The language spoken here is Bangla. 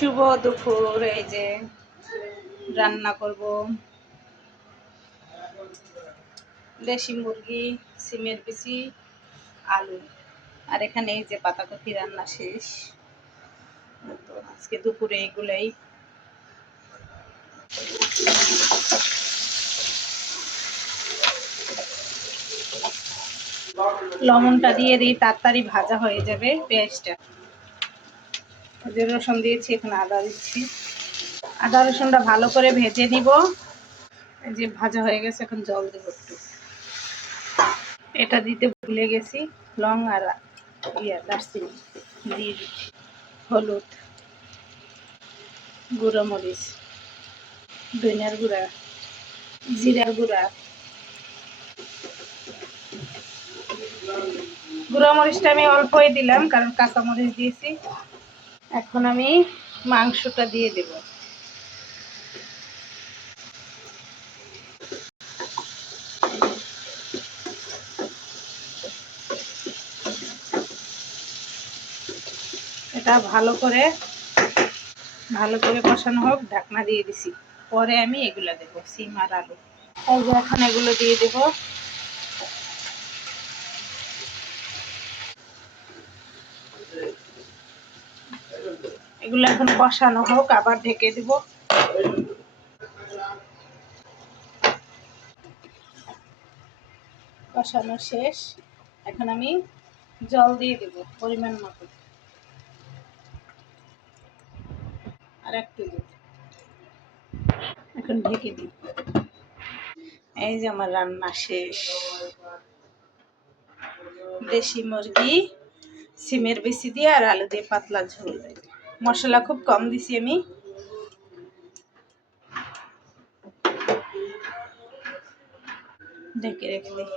শুভ দুপুর। এই যে রান্না করব দেশি মুরগি, সিমের বিচি, আলু। আর এখানে এই যে পাতাকপি রান্না শেষ। তো আজকে দুপুরে এগুলাই। লবণটা দিয়ে দিই, তাড়াতাড়ি ভাজা হয়ে যাবে পেঁয়াজটা। যে রসুন দিয়েছি, এখন আদা দিচ্ছি। আদা রসুনটা ভালো করে ভেজে নিব। এই যে ভাজা হয়ে গেছে, এখন জল দেব একটু। এটা দিতে ভুলে গেছি, লং আর দারচিনি দিয়ে দিচ্ছি। হলুদ, গুঁড়ো মরিচ, ধনিয়ার গুঁড়া, জিরার গুঁড়া। গুঁড়ো মরিচটা আমি অল্পই দিলাম, কারণ কাঁচা মরিচ দিয়েছি। এখন আমি মাংসটা দিয়ে দেব। এটা ভালো করে কষানো হোক, ঢাকনা দিয়ে দিছি। পরে আমি এগুলো দেবো, সিম আর আলু। এই যে এখন এগুলো দিয়ে দেব। এগুলো এখন কষানো হোক, আবার ঢেকে দেব। কষানো শেষ, এখন আমি জল দিয়ে দেব পরিমাণ মতো। আর একটু দেব, এখন ঢেকে দিই। এই যে আমার রান্না শেষ। দেশি মুরগি, সিমের বিচি দিয়ে আর আলু দিয়ে পাতলা ঝোল। মশলা খুব কম দিছি আমি। ঢেকে রেখে দিই।